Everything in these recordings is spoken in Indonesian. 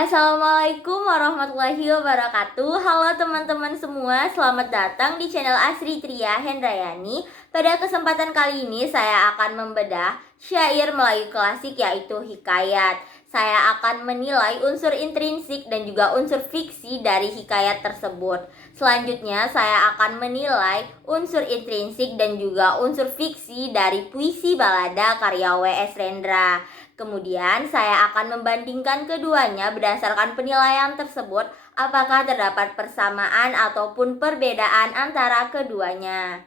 Assalamualaikum warahmatullahi wabarakatuh. Halo teman-teman semua, selamat datang di channel Asri Tria Hendrayani. Pada kesempatan kali ini saya akan membedah syair Melayu klasik yaitu hikayat. Saya akan menilai unsur intrinsik dan juga unsur fiksi dari hikayat tersebut. Selanjutnya saya akan menilai unsur intrinsik dan juga unsur fiksi dari puisi balada karya W.S. Rendra. Kemudian saya akan membandingkan keduanya berdasarkan penilaian tersebut apakah terdapat persamaan ataupun perbedaan antara keduanya.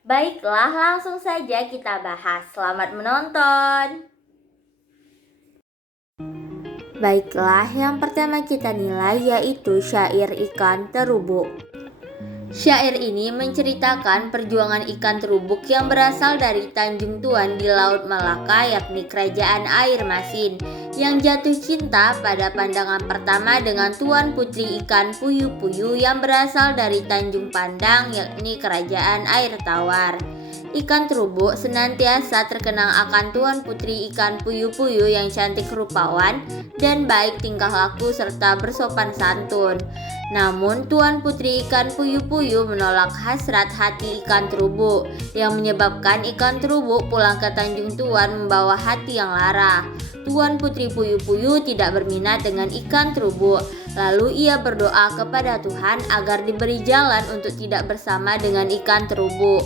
Baiklah, langsung saja kita bahas. Selamat menonton. Baiklah, yang pertama kita nilai yaitu syair Ikan Terubuk. Syair ini menceritakan perjuangan ikan terubuk yang berasal dari Tanjung Tuan di Laut Malaka, yakni Kerajaan Air Masin, yang jatuh cinta pada pandangan pertama dengan Tuan Putri Ikan Puyuh-Puyuh yang berasal dari Tanjung Pandang, yakni Kerajaan Air Tawar. Ikan terubuk senantiasa terkenang akan Tuan Putri Ikan Puyuh-Puyuh yang cantik rupawan dan baik tingkah laku serta bersopan santun. Namun Tuan Putri Ikan Puyuh-Puyuh menolak hasrat hati ikan terubuk, yang menyebabkan ikan terubuk pulang ke Tanjung Tuan membawa hati yang lara. Tuan Putri Puyuh-Puyuh tidak berminat dengan ikan terubuk. Lalu ia berdoa kepada Tuhan agar diberi jalan untuk tidak bersama dengan ikan terubuk.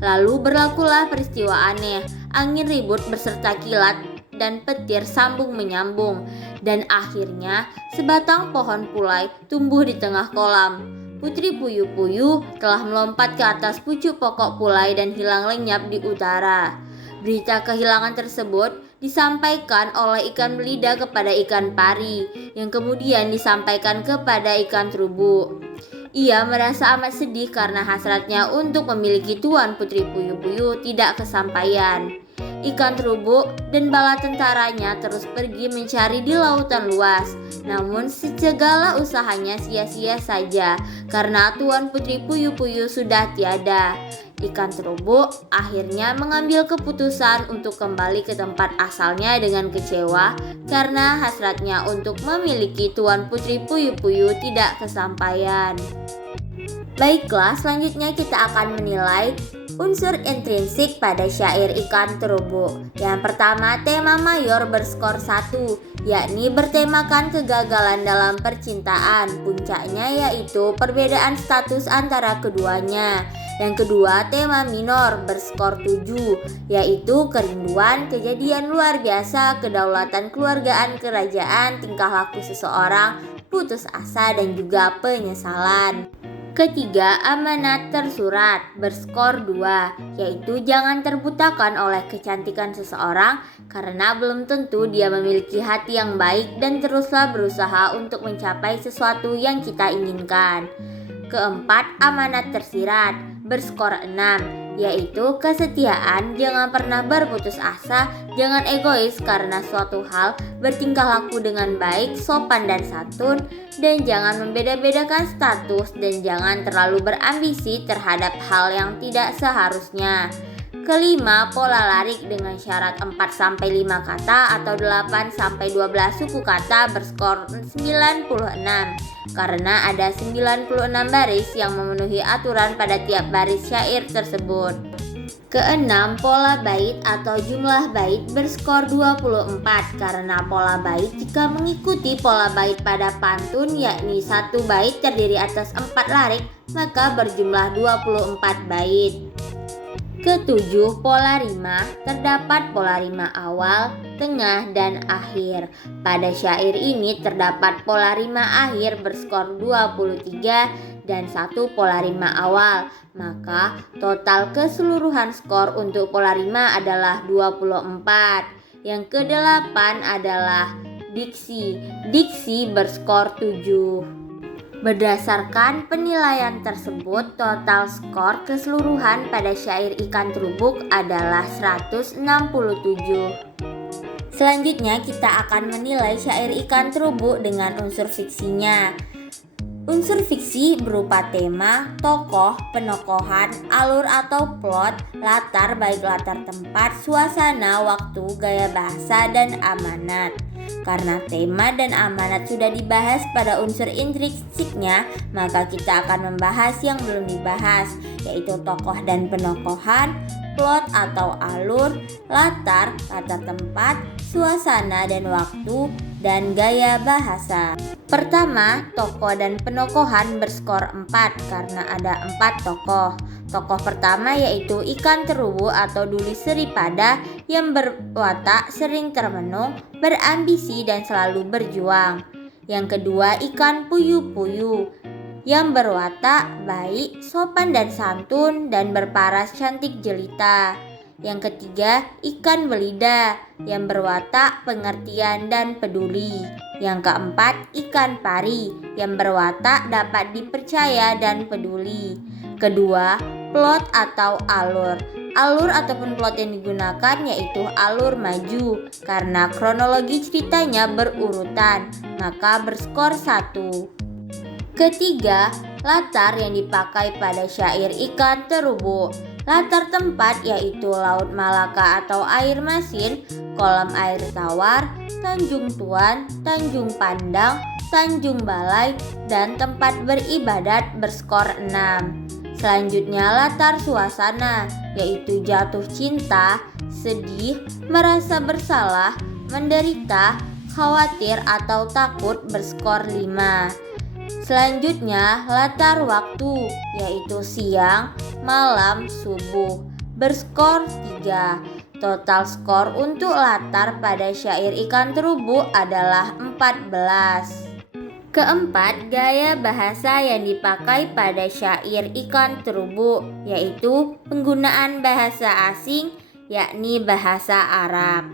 Lalu berlakulah peristiwa aneh. Angin ribut beserta kilat dan petir sambung menyambung, dan akhirnya sebatang pohon pulai tumbuh di tengah kolam. Putri Puyuh-Puyuh telah melompat ke atas pucuk pokok pulai dan hilang lenyap di udara. Berita kehilangan tersebut disampaikan oleh ikan belida kepada ikan pari, yang kemudian disampaikan kepada ikan terubuk. Ia merasa amat sedih karena hasratnya untuk memiliki Tuan Putri Puyuh-Puyuh tidak kesampaian. Ikan terubuk dan bala tentaranya terus pergi mencari di lautan luas. Namun segala usahanya sia-sia saja karena Tuan Putri Puyuh-Puyuh sudah tiada. Ikan terubuk akhirnya mengambil keputusan untuk kembali ke tempat asalnya dengan kecewa karena hasratnya untuk memiliki Tuan Putri Puyuh-Puyuh tidak kesampaian. Baiklah, selanjutnya kita akan menilai unsur intrinsik pada syair Ikan Terubuk. Yang pertama, tema mayor berskor 1, yakni bertemakan kegagalan dalam percintaan. Puncaknya yaitu perbedaan status antara keduanya. Yang kedua, tema minor berskor 7, yaitu kerinduan, kejadian luar biasa, kedaulatan keluargaan kerajaan, tingkah laku seseorang, putus asa dan juga penyesalan. Ketiga, amanat tersurat berskor 2, yaitu jangan terbutakan oleh kecantikan seseorang karena belum tentu dia memiliki hati yang baik dan teruslah berusaha untuk mencapai sesuatu yang kita inginkan. Keempat, amanat tersirat berskor 6, yaitu kesetiaan, jangan pernah berputus asa, jangan egois karena suatu hal, bertingkah laku dengan baik, sopan dan santun, dan jangan membeda-bedakan status dan jangan terlalu berambisi terhadap hal yang tidak seharusnya. Kelima, pola larik dengan syarat 4-5 kata atau 8-12 suku kata berskor 96 karena ada 96 baris yang memenuhi aturan pada tiap baris syair tersebut. Keenam, pola bait atau jumlah bait berskor 24 karena pola bait jika mengikuti pola bait pada pantun yakni satu bait terdiri atas 4 larik maka berjumlah 24 bait. Ketujuh, pola rima terdapat pola rima awal, tengah, dan akhir. Pada syair ini terdapat pola rima akhir berskor 23 dan 1 pola rima awal. Maka total keseluruhan skor untuk pola rima adalah 24. Yang kedelapan adalah diksi. Diksi berskor 7. Berdasarkan penilaian tersebut, total skor keseluruhan pada syair Ikan Terubuk adalah 167. Selanjutnya kita akan menilai syair Ikan Terubuk dengan unsur fiksinya. Unsur fiksi berupa tema, tokoh, penokohan, alur atau plot, latar baik latar tempat, suasana, waktu, gaya bahasa, dan amanat. Karena tema dan amanat sudah dibahas pada unsur intrinsiknya, maka kita akan membahas yang belum dibahas, yaitu tokoh dan penokohan, plot atau alur, latar tempat, suasana dan waktu, dan gaya bahasa. Pertama, tokoh dan penokohan berskor 4 karena ada 4 tokoh. Tokoh pertama yaitu ikan terubu atau Duli Seripada yang berwatak sering termenung, berambisi dan selalu berjuang. Yang kedua, ikan puyuh-puyuh yang berwatak baik, sopan dan santun dan berparas cantik jelita. Yang ketiga, ikan belida yang berwatak pengertian dan peduli. Yang keempat, ikan pari yang berwatak dapat dipercaya dan peduli. Kedua, plot atau alur. Alur ataupun plot yang digunakan yaitu alur maju karena kronologi ceritanya berurutan, maka berskor 1. Ketiga, latar yang dipakai pada syair ikan terubu. Latar tempat yaitu Laut Malaka atau air masin, kolam air tawar, Tanjung Tuan, Tanjung Pandang, Tanjung Balai, dan tempat beribadat berskor 6. Selanjutnya latar suasana yaitu jatuh cinta, sedih, merasa bersalah, menderita, khawatir atau takut berskor 5. Selanjutnya latar waktu yaitu siang, malam, subuh berskor 3. Total skor untuk latar pada syair ikan terubu adalah 14. Keempat, gaya bahasa yang dipakai pada syair ikan terubu yaitu penggunaan bahasa asing yakni bahasa Arab.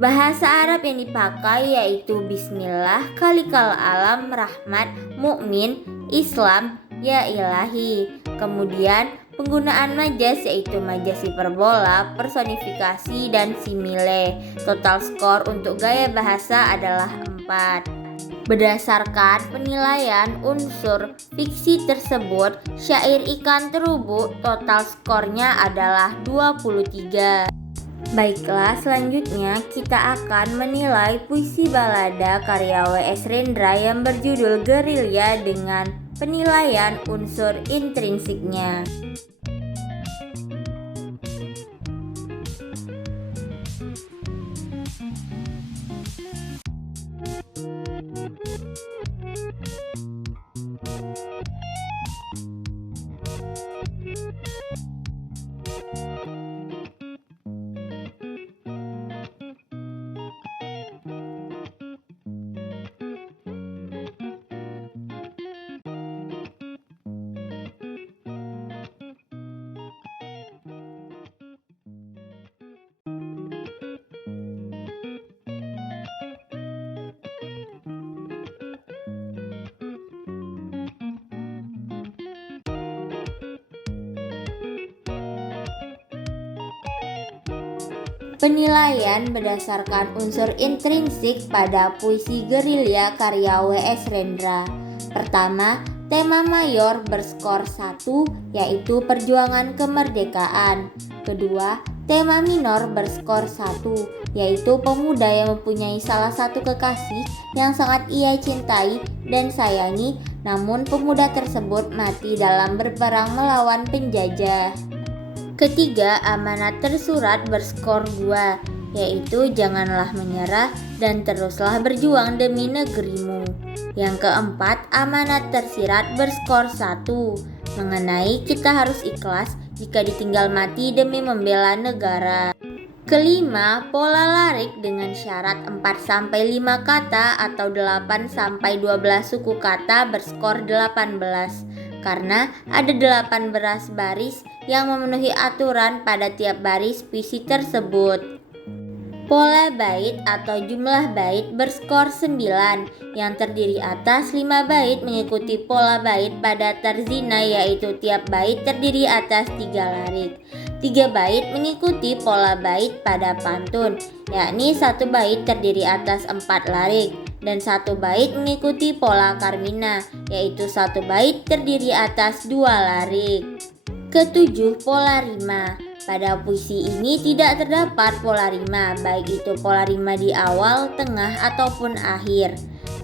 Bahasa Arab yang dipakai yaitu Bismillah, Kalikal Alam, Rahmat, Mukmin, Islam, Ya Ilahi. Kemudian penggunaan majas yaitu majas hiperbola, personifikasi, dan simile. Total skor untuk gaya bahasa adalah 4. Berdasarkan penilaian unsur fiksi tersebut, syair ikan terubu total skornya adalah 23. Baiklah, selanjutnya kita akan menilai puisi balada karya W.S. Rendra yang berjudul Gerilya dengan penilaian unsur intrinsiknya. Penilaian berdasarkan unsur intrinsik pada puisi Gerilya karya W.S. Rendra. Pertama, tema mayor berskor 1 yaitu perjuangan kemerdekaan. Kedua, tema minor berskor 1 yaitu pemuda yang mempunyai salah satu kekasih yang sangat ia cintai dan sayangi, namun pemuda tersebut mati dalam berperang melawan penjajah. Ketiga, amanat tersurat berskor 2 yaitu janganlah menyerah dan teruslah berjuang demi negerimu. Yang keempat, amanat tersirat berskor 1 mengenai kita harus ikhlas jika ditinggal mati demi membela negara. Kelima, pola larik dengan syarat 4-5 kata atau 8-12 suku kata berskor 18 karena ada 18 baris yang memenuhi aturan pada tiap baris puisi tersebut. Pola bait atau jumlah bait berskor 9 yang terdiri atas 5 bait mengikuti pola bait pada tarzina yaitu tiap bait terdiri atas 3 larik. 3 bait mengikuti pola bait pada pantun yakni 1 bait terdiri atas 4 larik dan 1 bait mengikuti pola karmina yaitu 1 bait terdiri atas 2 larik. Ketujuh, pola rima. Pada puisi ini tidak terdapat pola rima, baik itu pola rima di awal, tengah, ataupun akhir.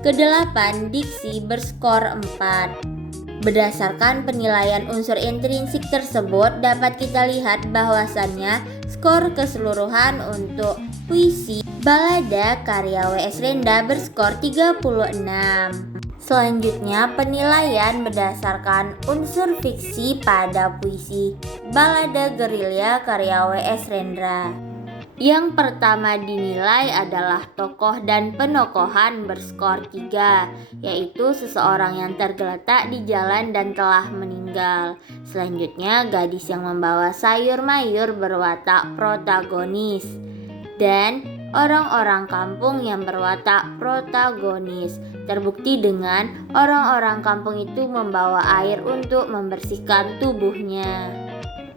Kedelapan, diksi berskor 4. Berdasarkan penilaian unsur intrinsik tersebut, dapat kita lihat bahwasannya skor keseluruhan untuk puisi balada karya W.S. Renda berskor 36. Selanjutnya, penilaian berdasarkan unsur fiksi pada puisi balada gerilya karya W.S. Rendra. Yang pertama dinilai adalah tokoh dan penokohan berskor 3, yaitu seseorang yang tergeletak di jalan dan telah meninggal. Selanjutnya, gadis yang membawa sayur mayur berwatak protagonis, dan orang-orang kampung yang berwatak protagonis. Terbukti dengan orang-orang kampung itu membawa air untuk membersihkan tubuhnya.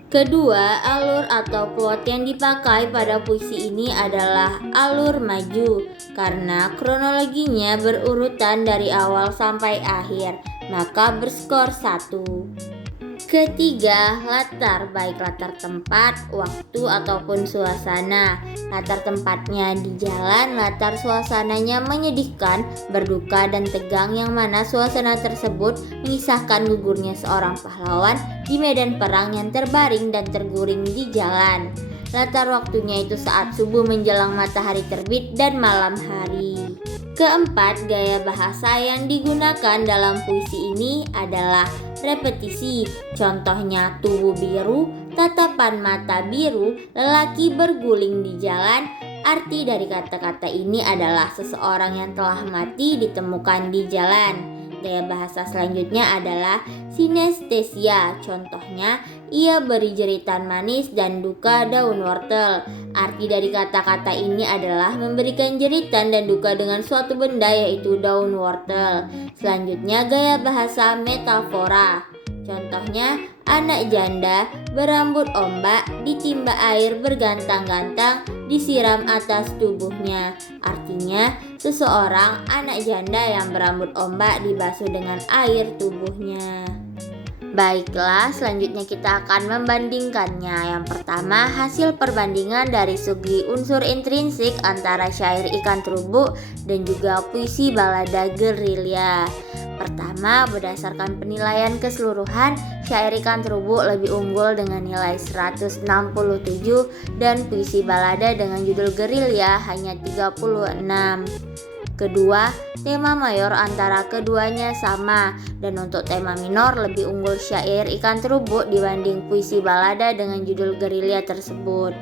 Kedua, alur atau plot yang dipakai pada puisi ini adalah alur maju, karena kronologinya berurutan dari awal sampai akhir, maka berskor 1. Ketiga, latar, baik latar tempat, waktu, ataupun suasana. Latar tempatnya di jalan, latar suasananya menyedihkan, berduka, dan tegang, yang mana suasana tersebut mengisahkan gugurnya seorang pahlawan di medan perang yang terbaring dan terguring di jalan. Latar waktunya itu saat subuh menjelang matahari terbit dan malam hari. Keempat, gaya bahasa yang digunakan dalam puisi ini adalah repetisi. Contohnya tubuh biru, tatapan mata biru, lelaki berguling di jalan. Arti dari kata-kata ini adalah seseorang yang telah mati ditemukan di jalan. Gaya bahasa selanjutnya adalah sinestesia. Contohnya, ia beri jeritan manis dan duka daun wortel. Arti dari kata-kata ini adalah memberikan jeritan dan duka dengan suatu benda, yaitu daun wortel. Selanjutnya, gaya bahasa metafora. Contohnya, anak janda berambut ombak ditimba air bergantang-gantang disiram atas tubuhnya. Artinya, seseorang anak janda yang berambut ombak dibasuh dengan air tubuhnya. Baiklah, selanjutnya kita akan membandingkannya. Yang pertama, hasil perbandingan dari segi unsur intrinsik antara syair Ikan Terubuk dan juga puisi balada gerilya. Pertama, berdasarkan penilaian keseluruhan, syair Ikan Terubuk lebih unggul dengan nilai 167 dan puisi balada dengan judul gerilya hanya 36. Kedua, tema mayor antara keduanya sama, dan untuk tema minor lebih unggul syair Ikan Terubuk dibanding puisi balada dengan judul gerilya tersebut.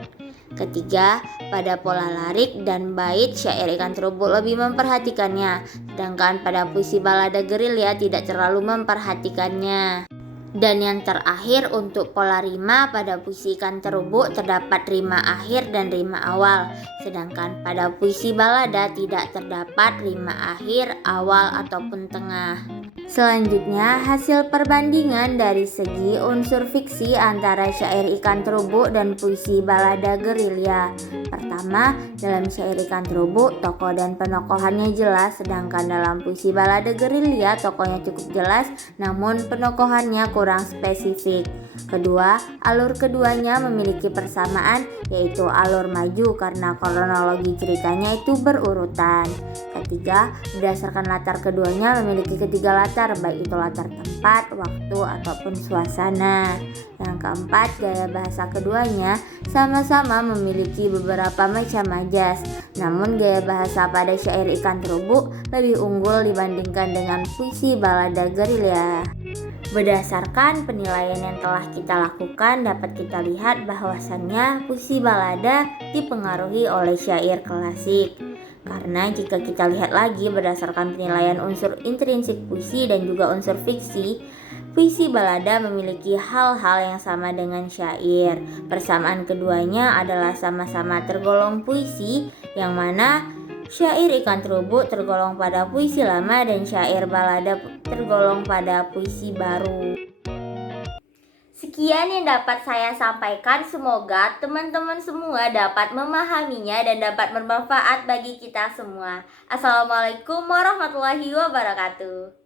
Ketiga, pada pola larik dan bait syair Ikan Terubuk lebih memperhatikannya, sedangkan pada puisi balada gerilya tidak terlalu memperhatikannya. Dan yang terakhir, untuk pola rima pada puisi Ikan Terubuk terdapat rima akhir dan rima awal, sedangkan pada puisi balada tidak terdapat rima akhir, awal, ataupun tengah. Selanjutnya, hasil perbandingan dari segi unsur fiksi antara syair Ikan Terubuk dan puisi balada gerilya. Pertama, dalam syair Ikan Terubuk, tokoh dan penokohannya jelas, sedangkan dalam puisi balada gerilya, tokohnya cukup jelas, namun penokohannya kurang spesifik. Kedua, alur keduanya memiliki persamaan, yaitu alur maju karena kronologi ceritanya itu berurutan. Ketiga, berdasarkan latar keduanya memiliki ketiga latar, baik itu latar tempat, waktu, ataupun suasana. Yang keempat, gaya bahasa keduanya sama-sama memiliki beberapa macam majas, namun gaya bahasa pada syair Ikan Terubuk lebih unggul dibandingkan dengan puisi balada gerilya. Berdasarkan penilaian yang telah kita lakukan, dapat kita lihat bahwasannya puisi balada dipengaruhi oleh syair klasik. Karena jika kita lihat lagi berdasarkan penilaian unsur intrinsik puisi dan juga unsur fiksi, puisi balada memiliki hal-hal yang sama dengan syair. Persamaan keduanya adalah sama-sama tergolong puisi, yang mana syair Ikan Terubuk tergolong pada puisi lama dan syair balada tergolong pada puisi baru. Sekian yang dapat saya sampaikan, semoga teman-teman semua dapat memahaminya dan dapat bermanfaat bagi kita semua. Assalamualaikum warahmatullahi wabarakatuh.